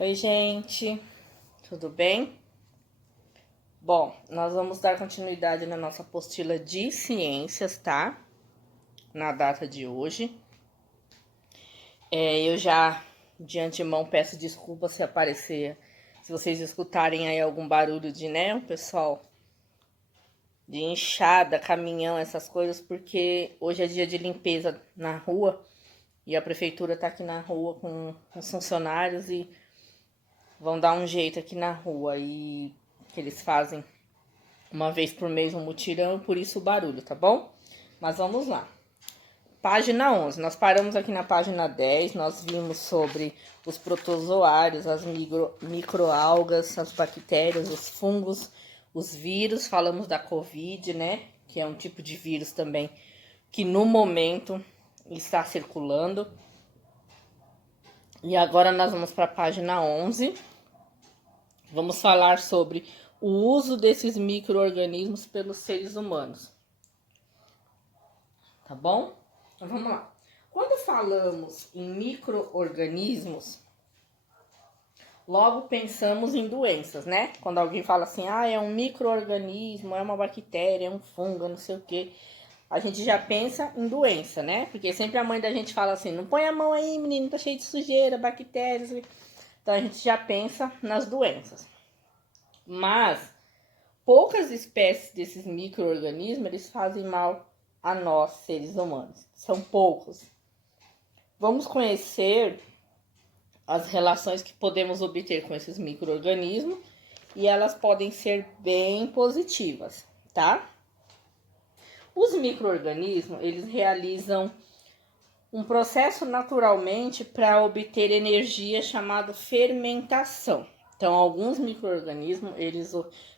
Oi, gente, tudo bem? Bom, nós vamos dar continuidade na nossa apostila de ciências, tá? Na data de hoje. Eu já, de antemão, peço desculpas se aparecer, se vocês escutarem aí algum barulho de, né, o pessoal de enxada, caminhão, essas coisas, porque hoje é dia de limpeza na rua e a prefeitura tá aqui na rua com os funcionários e vão dar um jeito aqui na rua e que eles fazem uma vez por mês um mutirão, por isso o barulho, tá bom? Mas vamos lá. Página 11. Nós paramos aqui na página 10, nós vimos sobre os protozoários, as microalgas, as bactérias, os fungos, os vírus. Falamos da Covid, né? Que é um tipo de vírus também que no momento está circulando. E agora nós vamos para a página 11. Vamos falar sobre o uso desses micro-organismos pelos seres humanos. Tá bom? Então vamos lá. Quando falamos em micro-organismos, logo pensamos em doenças, né? Quando alguém fala assim, é um micro-organismo, é uma bactéria, é um fungo, não sei o quê. A gente já pensa em doença, né? Porque sempre a mãe da gente fala assim, não põe a mão aí, menino, tá cheio de sujeira, bactérias. Então a gente já pensa nas doenças. Mas poucas espécies desses micro-organismos, eles fazem mal a nós, seres humanos. São poucos. Vamos conhecer as relações que podemos obter com esses micro-organismos e elas podem ser bem positivas, tá? Os micro-organismos, eles realizam um processo naturalmente para obter energia chamado fermentação. Então, alguns micro-organismos, eles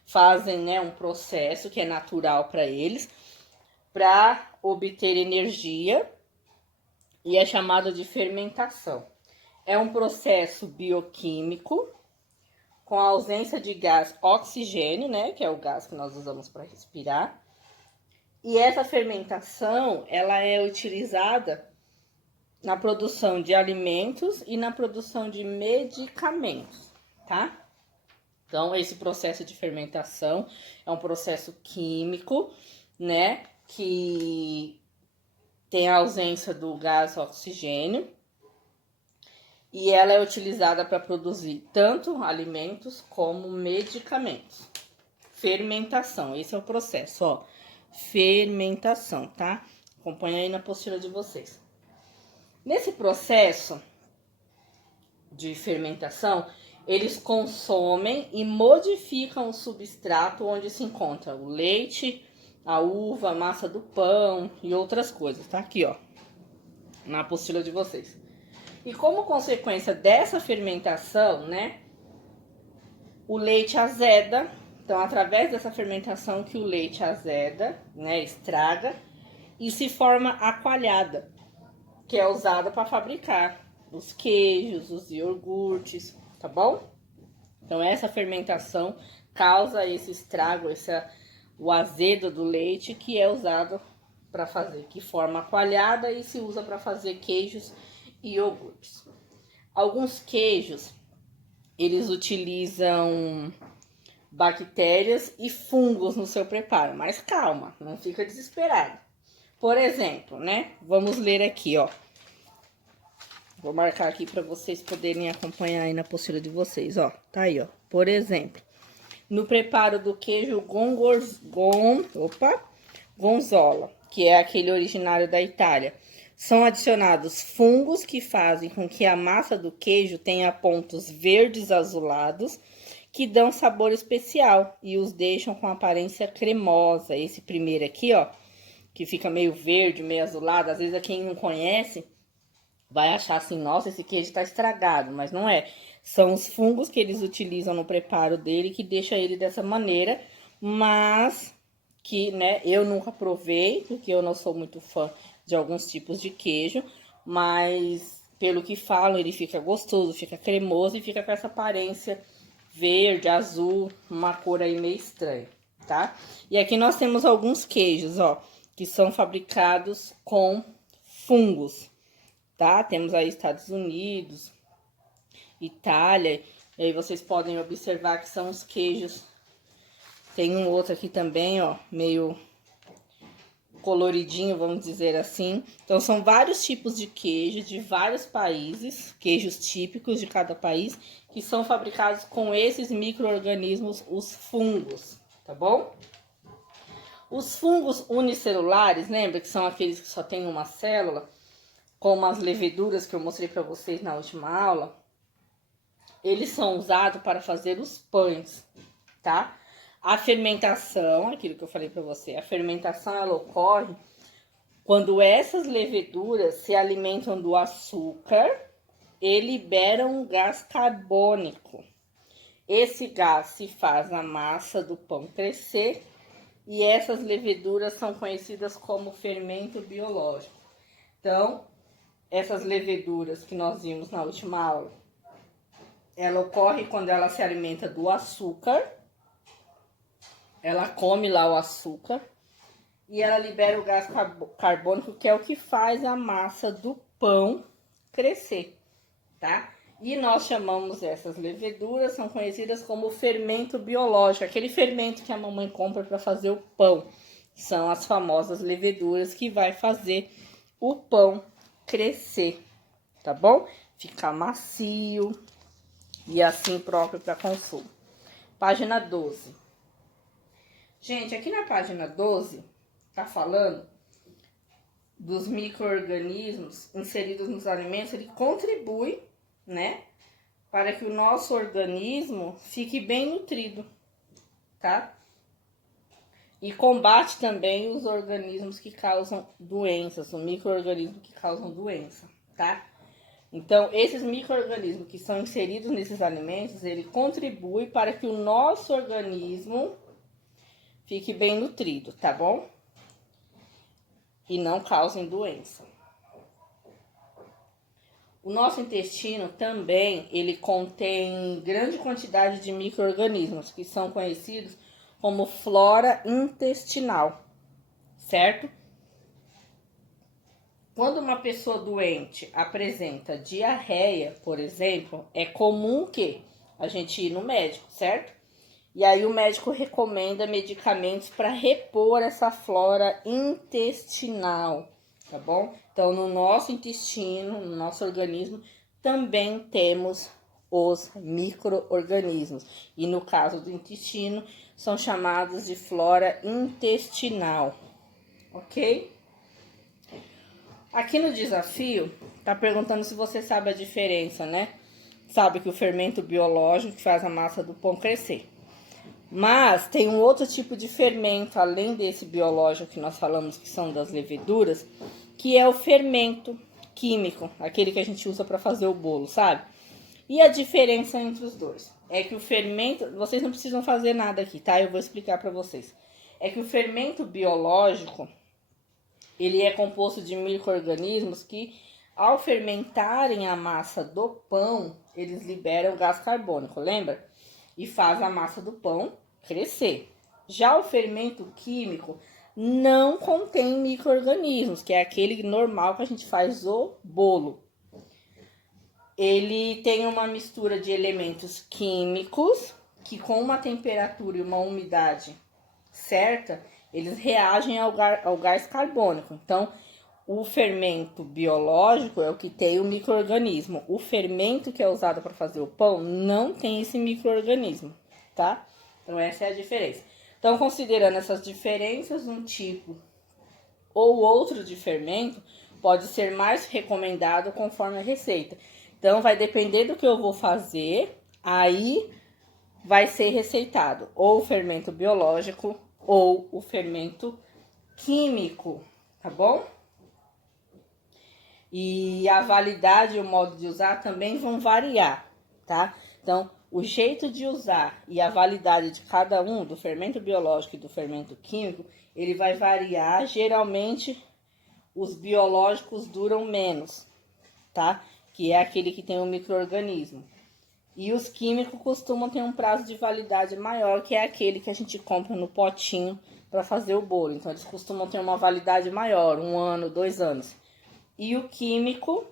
fazem, né, um processo que é natural para eles, para obter energia, e é chamado de fermentação. É um processo bioquímico, com a ausência de gás oxigênio, né, que é o gás que nós usamos para respirar. E essa fermentação, ela é utilizada na produção de alimentos e na produção de medicamentos, tá? Então, esse processo de fermentação é um processo químico, né? Que tem a ausência do gás oxigênio. E ela é utilizada para produzir tanto alimentos como medicamentos. Fermentação, esse é o processo, ó. Fermentação, tá? Acompanha aí na apostila de vocês. Nesse processo de fermentação, eles consomem e modificam o substrato onde se encontra o leite, a uva, a massa do pão e outras coisas. Tá aqui, ó, na apostila de vocês. E como consequência dessa fermentação, né, o leite azeda. Então, através dessa fermentação que o leite azeda, né, estraga e se forma a coalhada, que é usada para fabricar os queijos, os iogurtes, tá bom? Então, essa fermentação causa esse estrago, o azedo do leite, que é usado para fazer, que forma a coalhada e se usa para fazer queijos e iogurtes. Alguns queijos, eles utilizam bactérias e fungos no seu preparo, mas calma, não fica desesperado. Por exemplo, né? Vamos ler aqui, ó. Vou marcar aqui para vocês poderem acompanhar aí na apostila de vocês, ó. Tá aí, ó. Por exemplo, no preparo do queijo Gorgonzola, que é aquele originário da Itália, são adicionados fungos que fazem com que a massa do queijo tenha pontos verdes azulados, que dão sabor especial e os deixam com aparência cremosa. Esse primeiro aqui, ó, que fica meio verde, meio azulado, às vezes quem não conhece vai achar assim, nossa, esse queijo tá estragado, mas não é. São os fungos que eles utilizam no preparo dele que deixa ele dessa maneira, mas que, né, eu nunca provei, porque eu não sou muito fã de alguns tipos de queijo, mas pelo que falam, ele fica gostoso, fica cremoso e fica com essa aparência verde, azul, uma cor aí meio estranha, tá? E aqui nós temos alguns queijos, ó, que são fabricados com fungos, tá? Temos aí Estados Unidos, Itália. E aí vocês podem observar que são os queijos. Tem um outro aqui também, ó, meio coloridinho, vamos dizer assim. Então, são vários tipos de queijo de vários países, queijos típicos de cada país, que são fabricados com esses micro-organismos, os fungos, tá bom? Os fungos unicelulares, lembra que são aqueles que só tem uma célula, como as leveduras que eu mostrei para vocês na última aula, eles são usados para fazer os pães, tá? A fermentação, aquilo que eu falei para você, a fermentação ela ocorre quando essas leveduras se alimentam do açúcar e liberam um gás carbônico. Esse gás se faz a massa do pão crescer e essas leveduras são conhecidas como fermento biológico. Então, essas leveduras que nós vimos na última aula, ela ocorre quando ela se alimenta do açúcar. Ela come lá o açúcar e ela libera o gás carbônico, que é o que faz a massa do pão crescer, tá? E nós chamamos essas leveduras, são conhecidas como fermento biológico, aquele fermento que a mamãe compra para fazer o pão. São as famosas leveduras que vai fazer o pão crescer, tá bom? Ficar macio e assim próprio para consumo. Página 12. Gente, aqui na página 12, tá falando dos micro-organismos inseridos nos alimentos. Ele contribui, né, para que o nosso organismo fique bem nutrido, tá? E combate também os organismos que causam doenças, os micro-organismos que causam doença, tá? Então, esses micro-organismos que são inseridos nesses alimentos, ele contribui para que o nosso organismo fique bem nutrido, tá bom? E não causem doença. O nosso intestino também, ele contém grande quantidade de micro-organismos, que são conhecidos como flora intestinal, certo? Quando uma pessoa doente apresenta diarreia, por exemplo, é comum que a gente ir no médico, certo? E aí o médico recomenda medicamentos para repor essa flora intestinal, tá bom? Então, no nosso intestino, no nosso organismo, também temos os micro-organismos. E no caso do intestino, são chamados de flora intestinal, ok? Aqui no desafio, tá perguntando se você sabe a diferença, né? Sabe que o fermento biológico que faz a massa do pão crescer. Mas tem um outro tipo de fermento, além desse biológico que nós falamos, que são das leveduras, que é o fermento químico, aquele que a gente usa para fazer o bolo, sabe? E a diferença entre os dois é que o fermento, vocês não precisam fazer nada aqui, tá? Eu vou explicar para vocês. É que o fermento biológico, ele é composto de micro-organismos que, ao fermentarem a massa do pão, eles liberam gás carbônico, lembra? E faz a massa do pão crescer. Já o fermento químico não contém micro-organismos, que é aquele normal que a gente faz o bolo. Ele tem uma mistura de elementos químicos que, com uma temperatura e uma umidade certa, eles reagem ao gás carbônico. Então, o fermento biológico é o que tem o micro-organismo. O fermento que é usado para fazer o pão não tem esse micro-organismo, tá? Então, essa é a diferença. Então, considerando essas diferenças, um tipo ou outro de fermento pode ser mais recomendado conforme a receita. Então, vai depender do que eu vou fazer, aí vai ser receitado ou o fermento biológico ou o fermento químico, tá bom? E a validade e o modo de usar também vão variar, tá? Então, o jeito de usar e a validade de cada um, do fermento biológico e do fermento químico, ele vai variar. Geralmente, os biológicos duram menos, tá? Que é aquele que tem um micro-organismo. E os químicos costumam ter um prazo de validade maior, que é aquele que a gente compra no potinho para fazer o bolo. Então, eles costumam ter uma validade maior, 1 ano, 2 anos. E o químico,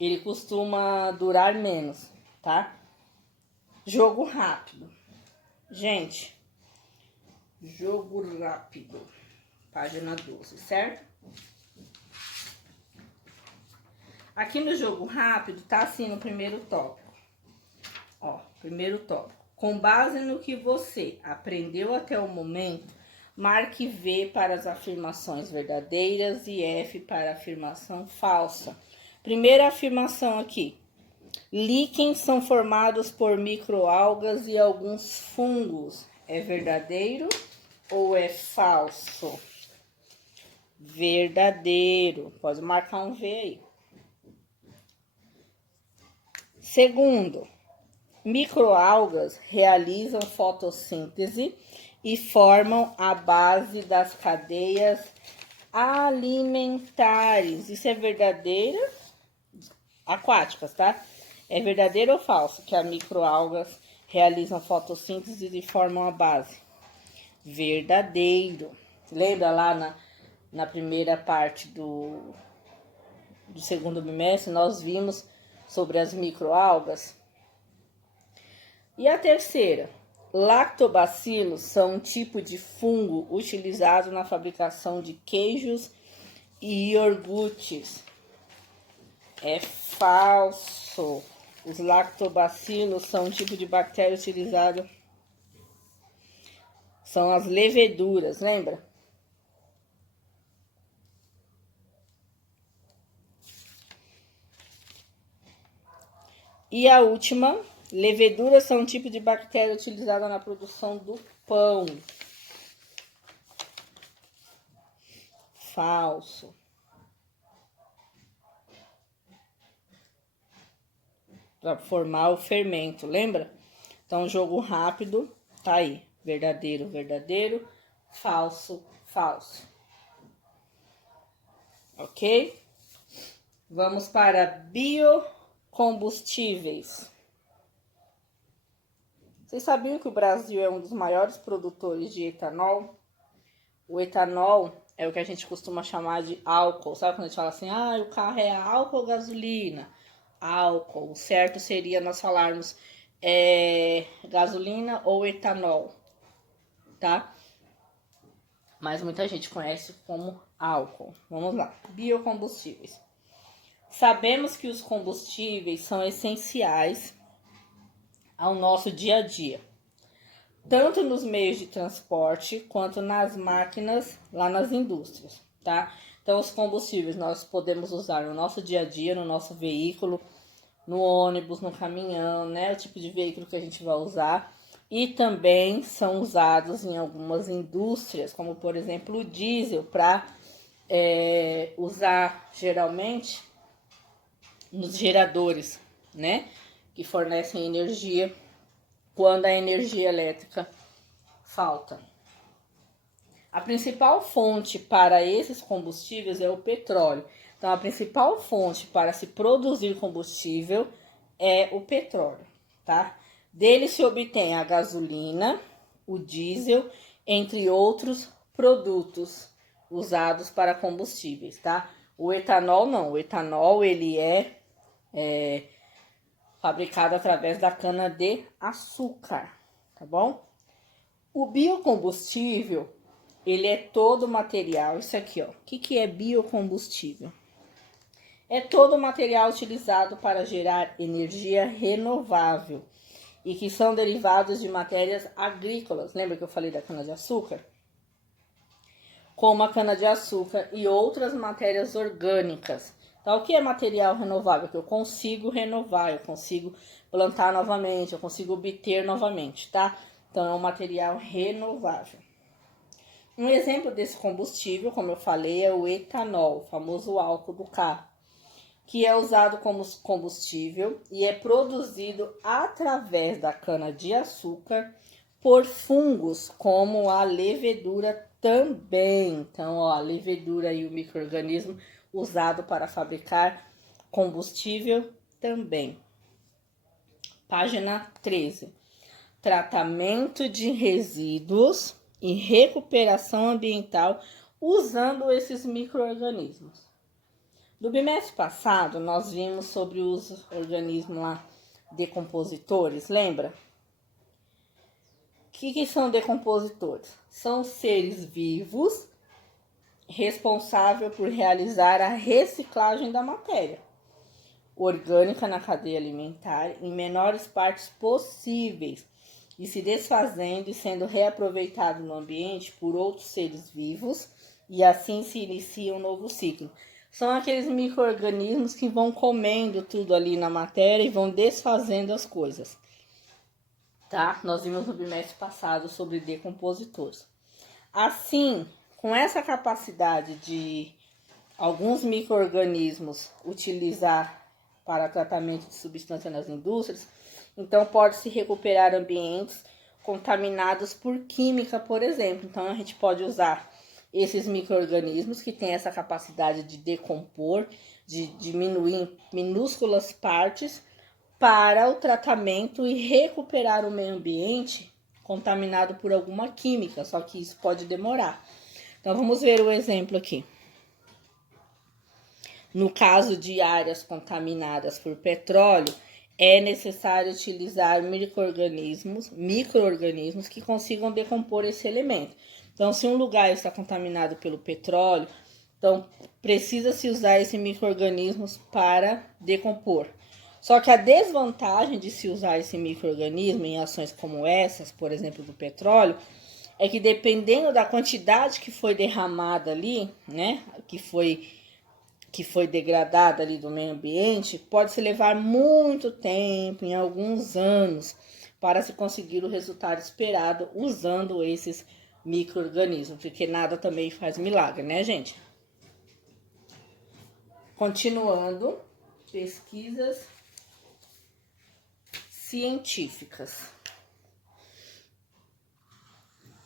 ele costuma durar menos, tá? Jogo rápido. Gente, jogo rápido. Página 12, certo? Aqui no jogo rápido, tá assim no primeiro tópico. Ó, primeiro tópico. Com base no que você aprendeu até o momento, marque V para as afirmações verdadeiras e F para a afirmação falsa. Primeira afirmação aqui. Líquens são formados por microalgas e alguns fungos. É verdadeiro ou é falso? Verdadeiro. Pode marcar um V aí. Segundo, microalgas realizam fotossíntese e formam a base das cadeias alimentares. Isso é verdadeiro? Aquáticas, tá? É verdadeiro ou falso que as microalgas realizam fotossíntese e formam a base? Verdadeiro. Lembra lá na primeira parte do segundo bimestre, nós vimos sobre as microalgas? E a terceira, lactobacilos são um tipo de fungo utilizado na fabricação de queijos e iogurtes. É falso. Os lactobacilos são um tipo de bactéria utilizado. São as leveduras, lembra? E a última, leveduras são um tipo de bactéria utilizada na produção do pão. Falso. Para formar o fermento, lembra? Então, jogo rápido, tá aí. Verdadeiro, verdadeiro. Falso, falso. Ok? Vamos para biocombustíveis. Vocês sabiam que o Brasil é um dos maiores produtores de etanol? O etanol é o que a gente costuma chamar de álcool. Sabe quando a gente fala assim, o carro é álcool ou gasolina? Álcool. O certo seria nós falarmos gasolina ou etanol, tá? Mas muita gente conhece como álcool. Vamos lá. Biocombustíveis. Sabemos que os combustíveis são essenciais ao nosso dia a dia, tanto nos meios de transporte quanto nas máquinas lá nas indústrias, tá? Então, os combustíveis nós podemos usar no nosso dia a dia, no nosso veículo, no ônibus, no caminhão, né? O tipo de veículo que a gente vai usar. E também são usados em algumas indústrias, como por exemplo o diesel, para usar geralmente nos geradores, né? Que fornecem energia quando a energia elétrica falta. A principal fonte para esses combustíveis é o petróleo. Então, a principal fonte para se produzir combustível é o petróleo, tá? Dele se obtém a gasolina, o diesel, entre outros produtos usados para combustíveis, tá? O etanol não. O etanol, ele é fabricado através da cana de açúcar, tá bom? O biocombustível, ele é todo material, isso aqui, ó. O que é biocombustível? É todo material utilizado para gerar energia renovável e que são derivados de matérias agrícolas. Lembra que eu falei da cana-de-açúcar? Como a cana-de-açúcar e outras matérias orgânicas. Então, o que é material renovável? Que eu consigo renovar, eu consigo plantar novamente, eu consigo obter novamente, tá? Então, é um material renovável. Um exemplo desse combustível, como eu falei, é o etanol, o famoso álcool do carro, que é usado como combustível e é produzido através da cana-de-açúcar por fungos, como a levedura também. Então, ó, a levedura e o micro-organismo usado para fabricar combustível também. Página 13. Tratamento de resíduos e recuperação ambiental usando esses micro-organismos. No bimestre passado, nós vimos sobre os organismos lá decompositores, lembra? O que são decompositores? São seres vivos responsáveis por realizar a reciclagem da matéria orgânica na cadeia alimentar em menores partes possíveis e se desfazendo e sendo reaproveitado no ambiente por outros seres vivos, e assim se inicia um novo ciclo. São aqueles micro-organismos que vão comendo tudo ali na matéria e vão desfazendo as coisas. Tá? Nós vimos no bimestre passado sobre decompositores. Assim, com essa capacidade de alguns micro-organismos utilizar para tratamento de substância nas indústrias, então pode-se recuperar ambientes contaminados por química, por exemplo. Então a gente pode usar esses micro-organismos que têm essa capacidade de decompor, de diminuir em minúsculas partes para o tratamento e recuperar o meio ambiente contaminado por alguma química, só que isso pode demorar. Então vamos ver o exemplo aqui. No caso de áreas contaminadas por petróleo, é necessário utilizar micro-organismos que consigam decompor esse elemento. Então, se um lugar está contaminado pelo petróleo, então precisa-se usar esses micro-organismos para decompor. Só que a desvantagem de se usar esse micro-organismo em ações como essas, por exemplo, do petróleo, é que dependendo da quantidade que foi derramada ali, né, que foi degradada ali do meio ambiente, pode-se levar muito tempo, em alguns anos, para se conseguir o resultado esperado usando esses micro-organismos, porque nada também faz milagre, né, gente? Continuando, pesquisas científicas.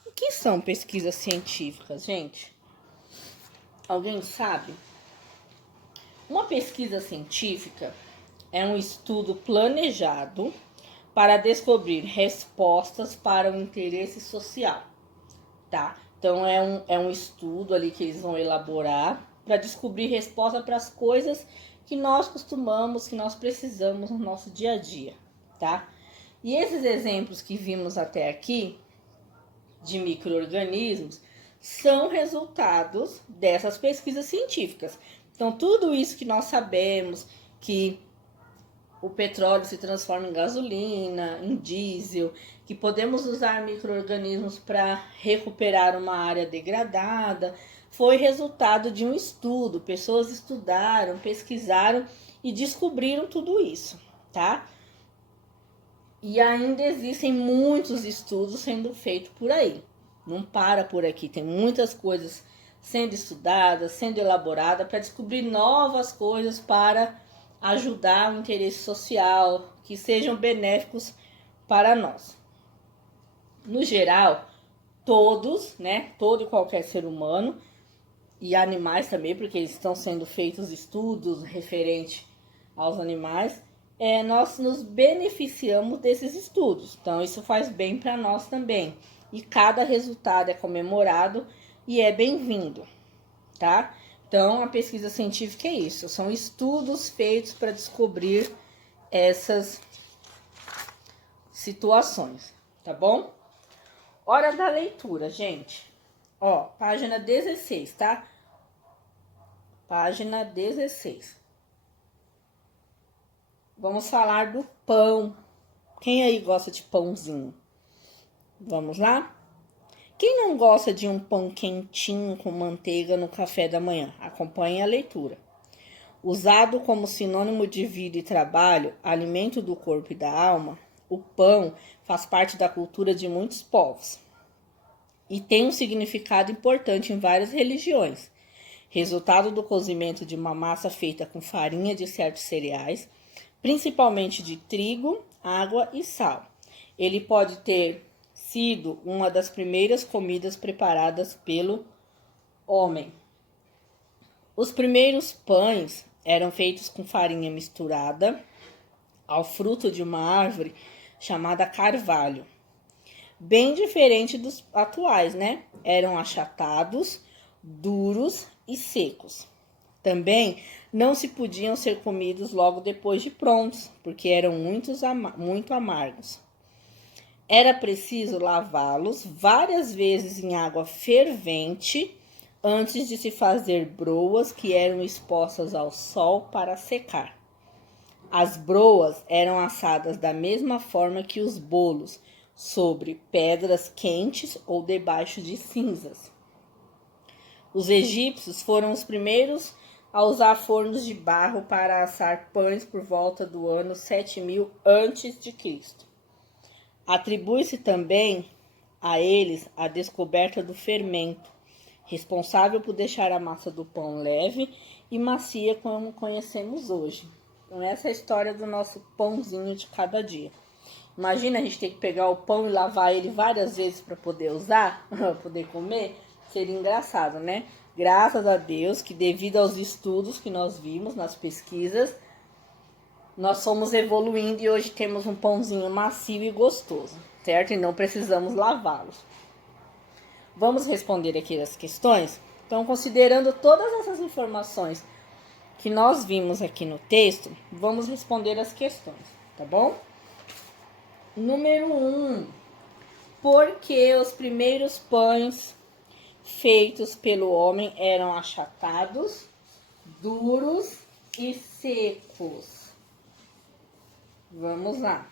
O que são pesquisas científicas, gente? Alguém sabe? Uma pesquisa científica é um estudo planejado para descobrir respostas para o interesse social, tá? Então, é um estudo ali que eles vão elaborar para descobrir resposta para as coisas que nós costumamos, que nós precisamos no nosso dia a dia, tá? E esses exemplos que vimos até aqui, de micro-organismos, são resultados dessas pesquisas científicas. Então, tudo isso que nós sabemos, que o petróleo se transforma em gasolina, em diesel, que podemos usar micro-organismos para recuperar uma área degradada, foi resultado de um estudo. Pessoas estudaram, pesquisaram e descobriram tudo isso, tá? E ainda existem muitos estudos sendo feitos por aí. Não para por aqui, tem muitas coisas sendo estudadas, sendo elaboradas para descobrir novas coisas para ajudar o interesse social, que sejam benéficos para nós. No geral, todos, né, todo e qualquer ser humano e animais também, porque estão sendo feitos estudos referentes aos animais, nós nos beneficiamos desses estudos. Então, isso faz bem para nós também. E cada resultado é comemorado e é bem-vindo, tá? Então, a pesquisa científica é isso. São estudos feitos para descobrir essas situações, tá bom? Hora da leitura, gente. Ó, página 16, tá? Página 16. Vamos falar do pão. Quem aí gosta de pãozinho? Vamos lá? Quem não gosta de um pão quentinho com manteiga no café da manhã? Acompanhe a leitura. Usado como sinônimo de vida e trabalho, alimento do corpo e da alma, o pão faz parte da cultura de muitos povos e tem um significado importante em várias religiões. Resultado do cozimento de uma massa feita com farinha de certos cereais, principalmente de trigo, água e sal. Ele pode ter sido uma das primeiras comidas preparadas pelo homem. Os primeiros pães eram feitos com farinha misturada ao fruto de uma árvore chamada carvalho. Bem diferente dos atuais, né? Eram achatados, duros e secos. Também não se podiam ser comidos logo depois de prontos, porque eram muito amargos. Era preciso lavá-los várias vezes em água fervente antes de se fazer broas que eram expostas ao sol para secar. As broas eram assadas da mesma forma que os bolos, sobre pedras quentes ou debaixo de cinzas. Os egípcios foram os primeiros a usar fornos de barro para assar pães por volta do ano 7000 a.C. Atribui-se também a eles a descoberta do fermento, responsável por deixar a massa do pão leve e macia como conhecemos hoje. Então essa é a história do nosso pãozinho de cada dia. Imagina a gente ter que pegar o pão e lavar ele várias vezes para poder usar, para poder comer. Seria engraçado, né? Graças a Deus que devido aos estudos que nós vimos nas pesquisas, nós fomos evoluindo e hoje temos um pãozinho macio e gostoso, certo? E não precisamos lavá-los. Vamos responder aqui as questões? Então, considerando todas essas informações que nós vimos aqui no texto, vamos responder as questões, tá bom? Número 1. Por que os primeiros pães feitos pelo homem eram achatados, duros e secos? Vamos lá.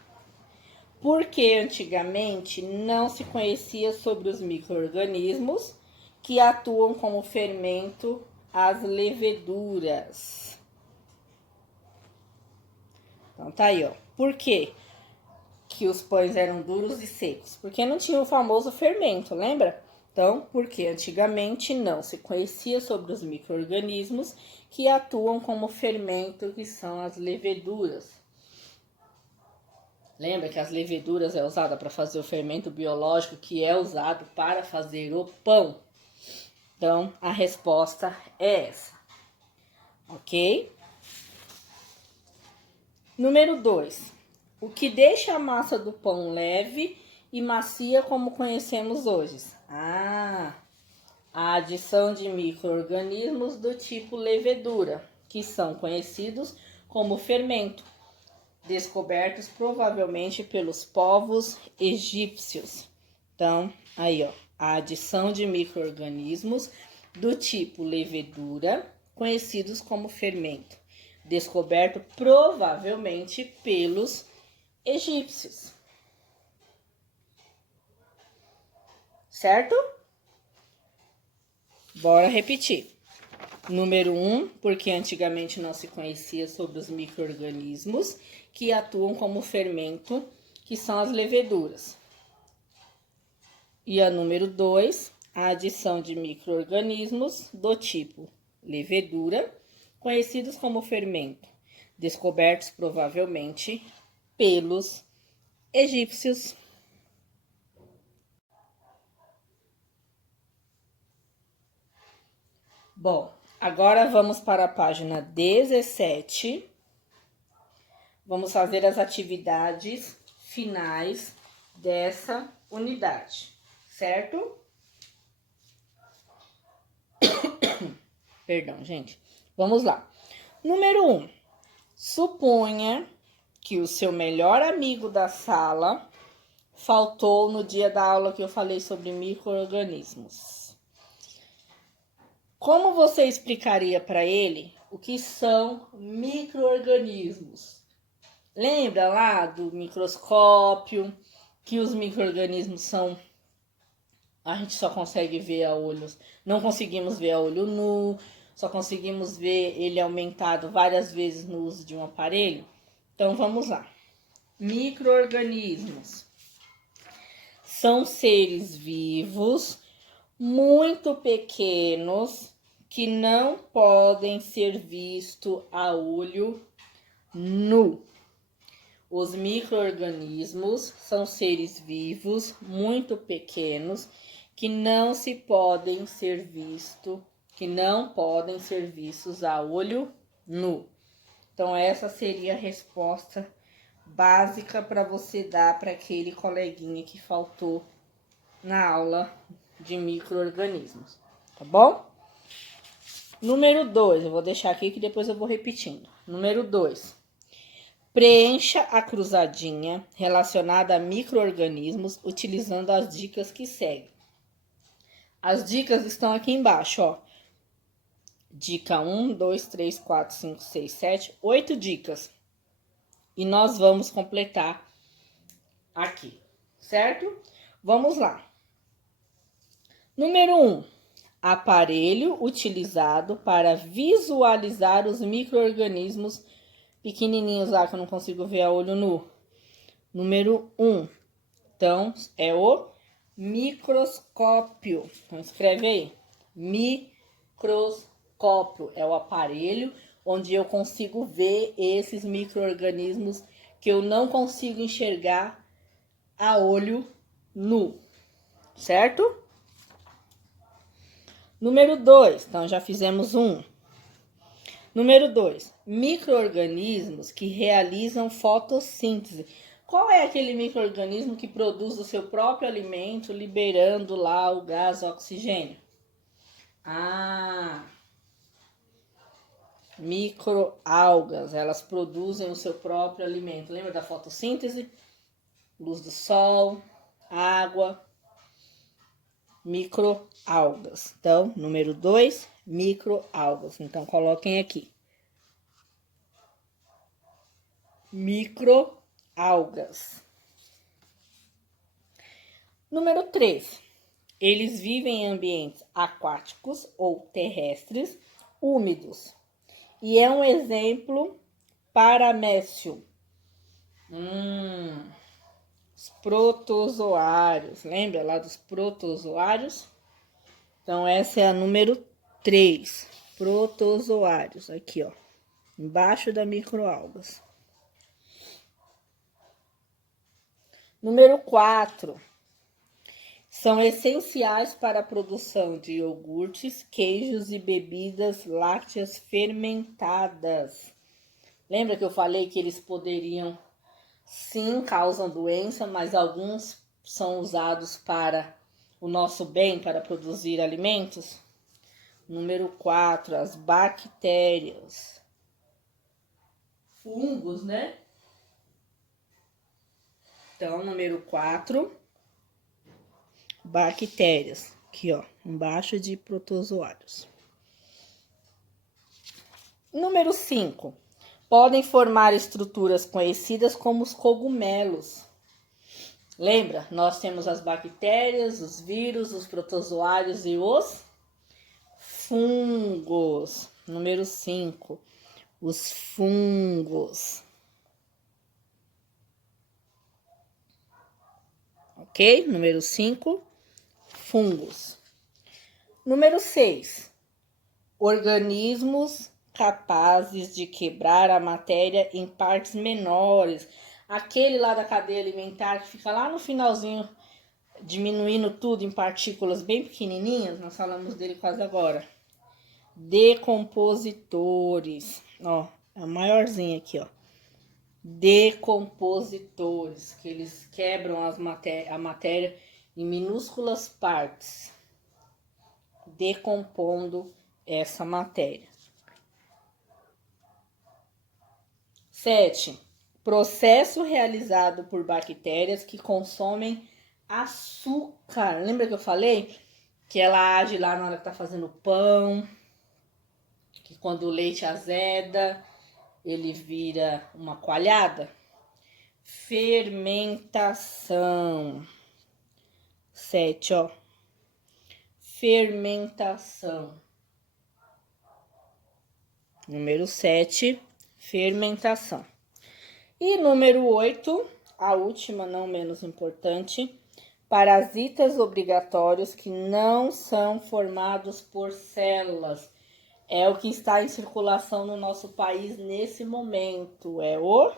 Porque antigamente não se conhecia sobre os micro-organismos que atuam como fermento as leveduras. Então tá aí, ó. Por quê que os pães eram duros e secos? Porque não tinha o famoso fermento, lembra? Então, porque antigamente não se conhecia sobre os micro-organismos que atuam como fermento, que são as leveduras. Lembra que as leveduras é usada para fazer o fermento biológico que é usado para fazer o pão? Então, a resposta é essa. Ok? Número 2. O que deixa a massa do pão leve e macia como conhecemos hoje? A adição de micro-organismos do tipo levedura, que são conhecidos como fermento, descobertos provavelmente pelos povos egípcios. Então, aí ó, a adição de micro-organismos do tipo levedura, conhecidos como fermento, descoberto provavelmente pelos egípcios. Certo? Bora repetir. Número 1, porque antigamente não se conhecia sobre os micro-organismos que atuam como fermento, que são as leveduras. E a número 2, a adição de micro-organismos do tipo levedura, conhecidos como fermento, descobertos provavelmente pelos egípcios. Bom, agora vamos para a página 17. Vamos fazer as atividades finais dessa unidade, certo? Perdão, gente. Vamos lá. Número 1. Suponha que o seu melhor amigo da sala faltou no dia da aula que eu falei sobre micro-organismos. Como você explicaria para ele o que são micro-organismos? Lembra lá do microscópio, que os micro-organismos são... A gente só consegue ver a olhos... Não conseguimos ver a olho nu, só conseguimos ver ele aumentado várias vezes no uso de um aparelho. Então, vamos lá. Micro-organismos são seres vivos muito pequenos que não podem ser vistos a olho nu. Os micro-organismos são seres vivos muito pequenos que não podem ser vistos a olho nu. Então essa seria a resposta básica para você dar para aquele coleguinha que faltou na aula de micro-organismos, tá bom? Número 2, eu vou deixar aqui que depois eu vou repetindo. Número 2. Preencha a cruzadinha relacionada a micro-organismos utilizando as dicas que seguem. As dicas estão aqui embaixo, ó. Dica 1, 2, 3, 4, 5, 6, 7, 8 dicas. E nós vamos completar aqui, certo? Vamos lá. Número 1. Aparelho utilizado para visualizar os micro-organismos pequenininhos lá que eu não consigo ver a olho nu. Número 1. Então, é o microscópio. Então, escreve aí. Microscópio é o aparelho onde eu consigo ver esses micro-organismos que eu não consigo enxergar a olho nu, certo? Número 2, então já fizemos um. Número 2, micro-organismos que realizam fotossíntese. Qual é aquele micro-organismo que produz o seu próprio alimento, liberando lá o gás oxigênio? Microalgas, elas produzem o seu próprio alimento. Lembra da fotossíntese? Luz do sol, água, microalgas. Então, número 2, microalgas. Então, coloquem aqui. Microalgas. Número 3. Eles vivem em ambientes aquáticos ou terrestres, úmidos. E é um exemplo paramécio. Os protozoários. Lembra lá dos protozoários? Então, essa é a número 3. Protozoários. Aqui, ó. Embaixo da microalgas. Número 4. São essenciais para a produção de iogurtes, queijos e bebidas lácteas fermentadas. Lembra que eu falei que eles poderiam, sim, causam doença, mas alguns são usados para o nosso bem, para produzir alimentos? Número 4, as bactérias. Fungos, né? Então, número 4, bactérias. Aqui, ó, embaixo de protozoários. Número 5. Podem formar estruturas conhecidas como os cogumelos. Lembra? Nós temos as bactérias, os vírus, os protozoários e os fungos. Número 5. Os fungos. Ok? Número 5. Fungos. Número 6. Organismos capazes de quebrar a matéria em partes menores. Aquele lá da cadeia alimentar que fica lá no finalzinho, diminuindo tudo em partículas bem pequenininhas. Nós falamos dele quase agora. Decompositores. Ó, é o maiorzinho aqui, ó. Decompositores, que eles quebram a matéria em minúsculas partes, decompondo essa matéria. 7. Processo realizado por bactérias que consomem açúcar. Lembra que eu falei que ela age lá na hora que tá fazendo pão, que quando o leite azeda, ele vira uma coalhada? Fermentação. 7, ó. Fermentação. Número 7, fermentação. E número 8, a última, não menos importante, parasitas obrigatórios que não são formados por células. É o que está em circulação no nosso país nesse momento. É o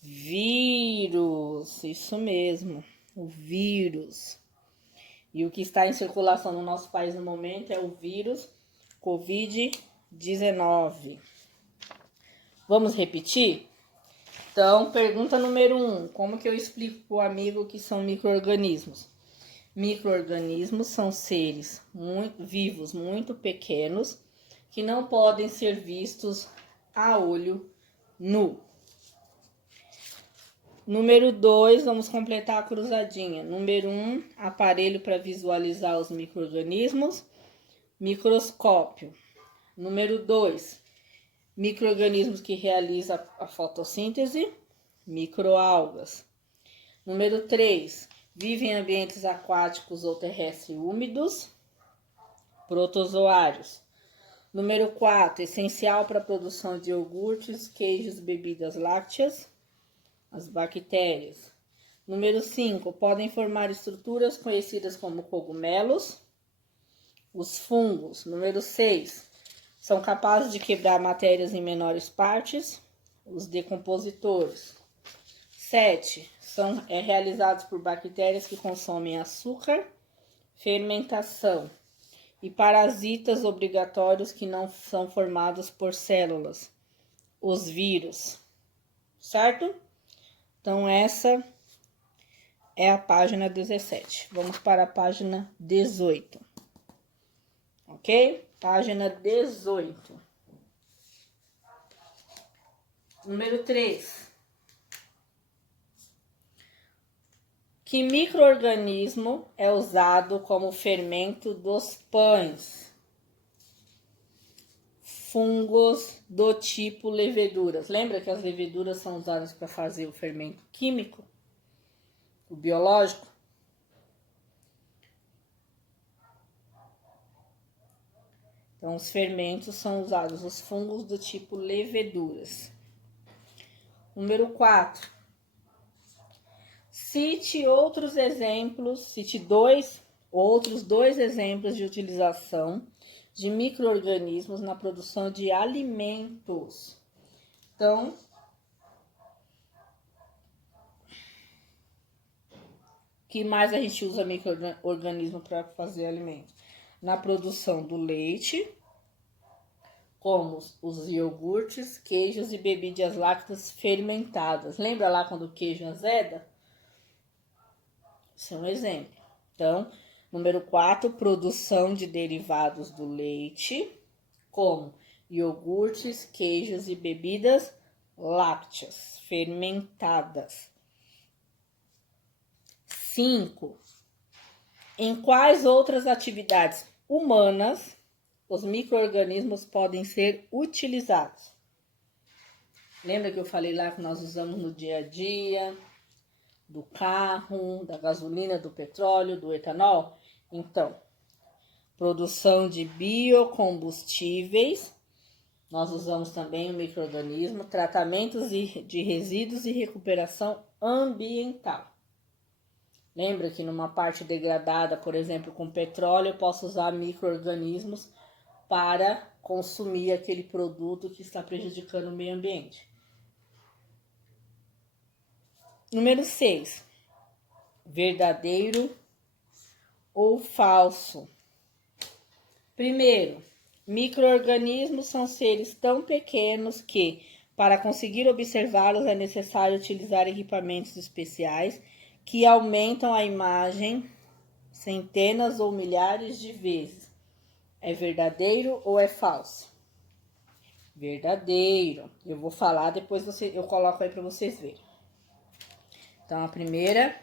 vírus. Isso mesmo, o vírus. E o que está em circulação no nosso país no momento é o vírus Covid-19. Vamos repetir? Então, pergunta número 1. Como que eu explico para o amigo o que são micro-organismos? Micro-organismos são seres vivos muito pequenos que não podem ser vistos a olho nu. Número 2, vamos completar a cruzadinha. Número 1, aparelho para visualizar os micro-organismos, microscópio. Número 2, micro-organismos que realizam a fotossíntese, microalgas. Número 3, vivem em ambientes aquáticos ou terrestres úmidos, protozoários. Número 4, essencial para a produção de iogurtes, queijos e bebidas lácteas, as bactérias. Número 5, podem formar estruturas conhecidas como cogumelos, os fungos. Número 6, são capazes de quebrar matérias em menores partes, os decompositores. 7, são realizados por bactérias que consomem açúcar, fermentação. E parasitas obrigatórios que não são formados por células, os vírus, certo? Então, essa é a página 17. Vamos para a página 18, ok? Página 18. Número 3. Que micro-organismo é usado como fermento dos pães? Fungos do tipo leveduras. Lembra que as leveduras são usadas para fazer o fermento químico, o biológico? Então, os fermentos são usados, os fungos do tipo leveduras. Número 4. Cite outros exemplos, cite outros dois exemplos de utilização de micro-organismos na produção de alimentos. Então, que mais a gente usa micro-organismo para fazer alimento? Na produção do leite, como os iogurtes, queijos e bebidas lácteas fermentadas. Lembra lá quando o queijo azeda? Esse é um exemplo. Então, número 4, produção de derivados do leite, como iogurtes, queijos e bebidas lácteas fermentadas. 5. Em quais outras atividades humanas os micro-organismos podem ser utilizados? Lembra que eu falei lá que nós usamos no dia a dia, do carro, da gasolina, do petróleo, do etanol? Então, produção de biocombustíveis, nós usamos também o micro-organismo, tratamentos de resíduos e recuperação ambiental. Lembra que numa parte degradada, por exemplo, com petróleo, eu posso usar micro-organismos para consumir aquele produto que está prejudicando o meio ambiente. Número 6. Verdadeiro ou falso? Primeiro, micro-organismos são seres tão pequenos que, para conseguir observá-los, é necessário utilizar equipamentos especiais que aumentam a imagem centenas ou milhares de vezes. É verdadeiro ou é falso? Verdadeiro. Eu vou falar, depois eu coloco aí para vocês verem. Então, a primeira,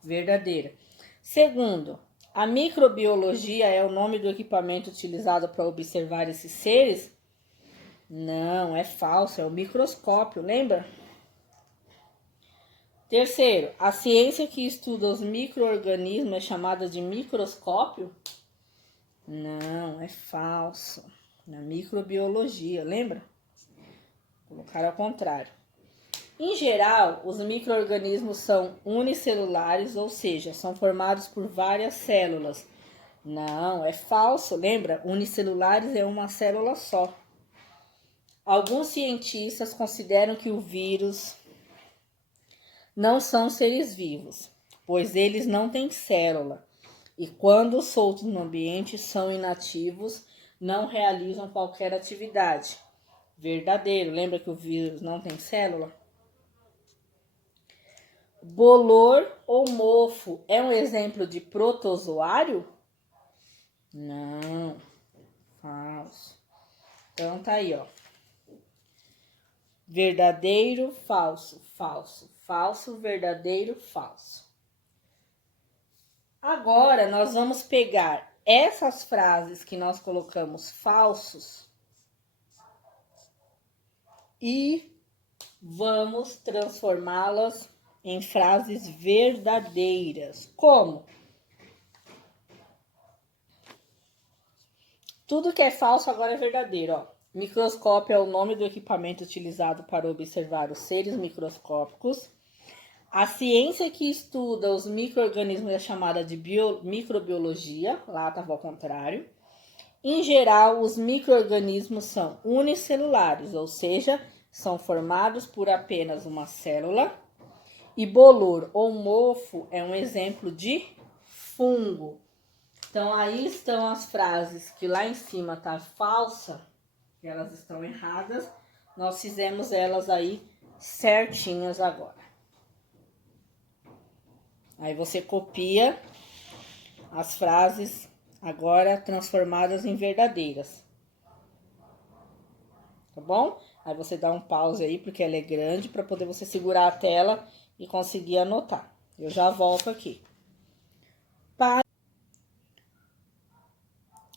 verdadeira. Segundo, a microbiologia é o nome do equipamento utilizado para observar esses seres? Não, é falso, é o microscópio, lembra? Terceiro, a ciência que estuda os micro-organismos é chamada de microscópio? Não, é falso. Na microbiologia, lembra? Colocar ao contrário. Em geral, os micro-organismos são unicelulares, ou seja, são formados por várias células. Não, é falso, lembra? Unicelulares é uma célula só. Alguns cientistas consideram que o vírus não são seres vivos, pois eles não têm célula e, quando soltos no ambiente, são inativos, não realizam qualquer atividade. Verdadeiro, lembra que o vírus não tem célula? Bolor ou mofo é um exemplo de protozoário? Não, falso. Então, tá aí, ó. Verdadeiro, falso, falso, falso, verdadeiro, falso. Agora, nós vamos pegar essas frases que nós colocamos falsos e vamos transformá-las em frases verdadeiras. Como? Tudo que é falso agora é verdadeiro, ó. Microscópio é o nome do equipamento utilizado para observar os seres microscópicos. A ciência que estuda os micro-organismos é chamada de microbiologia. Lá estava ao contrário. Em geral, os micro-organismos são unicelulares, ou seja, são formados por apenas uma célula. E bolor ou mofo é um exemplo de fungo. Então, aí estão as frases que lá em cima tá falsa, que elas estão erradas. Nós fizemos elas aí certinhas agora. Aí você copia as frases agora transformadas em verdadeiras. Tá bom? Aí você dá um pause aí, porque ela é grande, para poder você segurar a tela e conseguir anotar. Eu já volto aqui.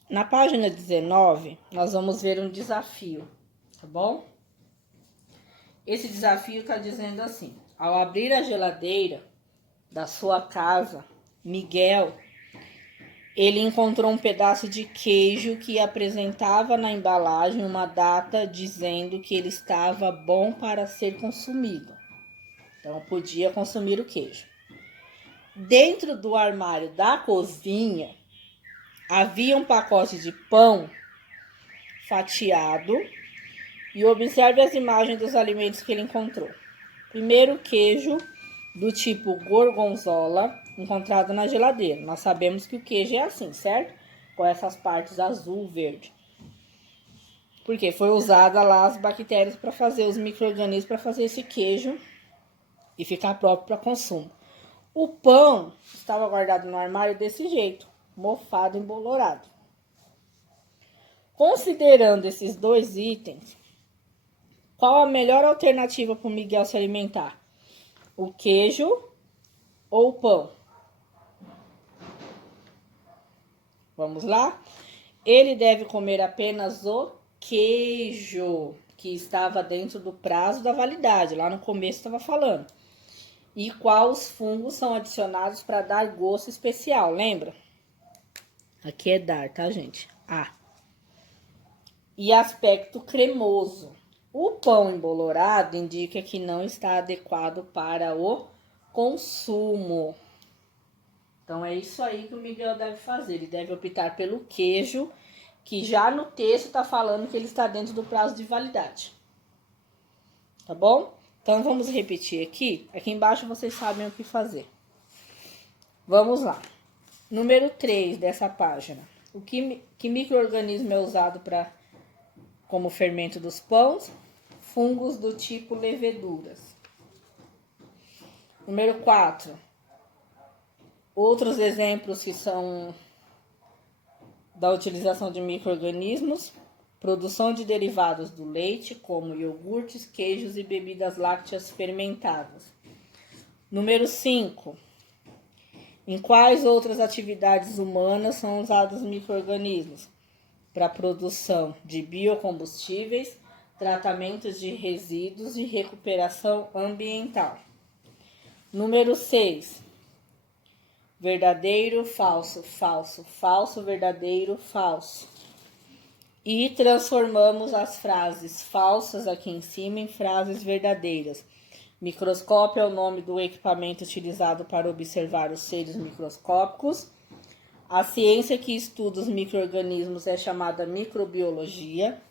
Na página 19, nós vamos ver um desafio, tá bom? Esse desafio está dizendo assim: ao abrir a geladeira da sua casa, Miguel, ele encontrou um pedaço de queijo que apresentava na embalagem uma data dizendo que ele estava bom para ser consumido. Então, podia consumir o queijo. Dentro do armário da cozinha, havia um pacote de pão fatiado e observe as imagens dos alimentos que ele encontrou. Primeiro, queijo do tipo gorgonzola, encontrado na geladeira. Nós sabemos que o queijo é assim, certo? Com essas partes azul, verde. Porque foi usada lá as bactérias para fazer, os micro-organismos para fazer esse queijo e ficar próprio para consumo. O pão estava guardado no armário desse jeito, mofado, embolorado. Considerando esses dois itens, qual a melhor alternativa para o Miguel se alimentar? O queijo ou o pão? Vamos lá? Ele deve comer apenas o queijo, que estava dentro do prazo da validade. Lá no começo estava falando. E quais fungos são adicionados para dar gosto especial, lembra? Aqui é dar, tá, gente? E aspecto cremoso. O pão embolorado indica que não está adequado para o consumo. Então, é isso aí que o Miguel deve fazer. Ele deve optar pelo queijo, que já no texto está falando que ele está dentro do prazo de validade. Tá bom? Então, vamos repetir aqui. Aqui embaixo vocês sabem o que fazer. Vamos lá. Número 3 dessa página. Que micro-organismo é usado como fermento dos pães? Fungos do tipo leveduras. Número 4. Outros exemplos que são da utilização de micro-organismos. Produção de derivados do leite, como iogurtes, queijos e bebidas lácteas fermentadas. Número 5. Em quais outras atividades humanas são usados micro-organismos? Para a produção de biocombustíveis, tratamentos de resíduos e recuperação ambiental. Número 6. Verdadeiro, falso, falso, falso, verdadeiro, falso. E transformamos as frases falsas aqui em cima em frases verdadeiras. Microscópio é o nome do equipamento utilizado para observar os seres microscópicos. A ciência que estuda os micro-organismos é chamada microbiologia.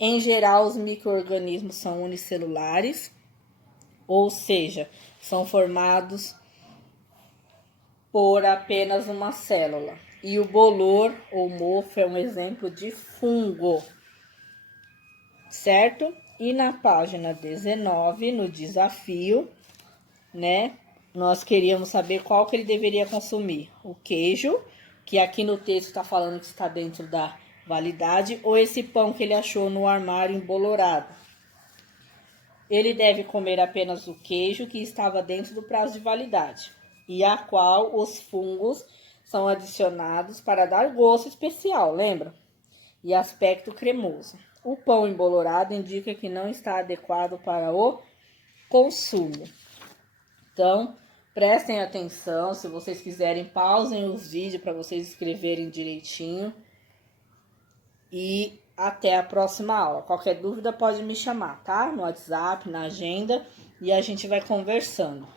Em geral, os micro-organismos são unicelulares, ou seja, são formados por apenas uma célula. E o bolor ou mofo é um exemplo de fungo, certo? E na página 19, no desafio, né? Nós queríamos saber qual que ele deveria consumir. O queijo, que aqui no texto está falando que está dentro da validade, ou esse pão que ele achou no armário embolorado. Ele deve comer apenas o queijo que estava dentro do prazo de validade, e a qual os fungos são adicionados para dar gosto especial, lembra? E aspecto cremoso. O pão embolorado indica que não está adequado para o consumo. Então, prestem atenção, se vocês quiserem, pausem os vídeos para vocês escreverem direitinho. E até a próxima aula. Qualquer dúvida pode me chamar, tá? No WhatsApp, na agenda, e a gente vai conversando.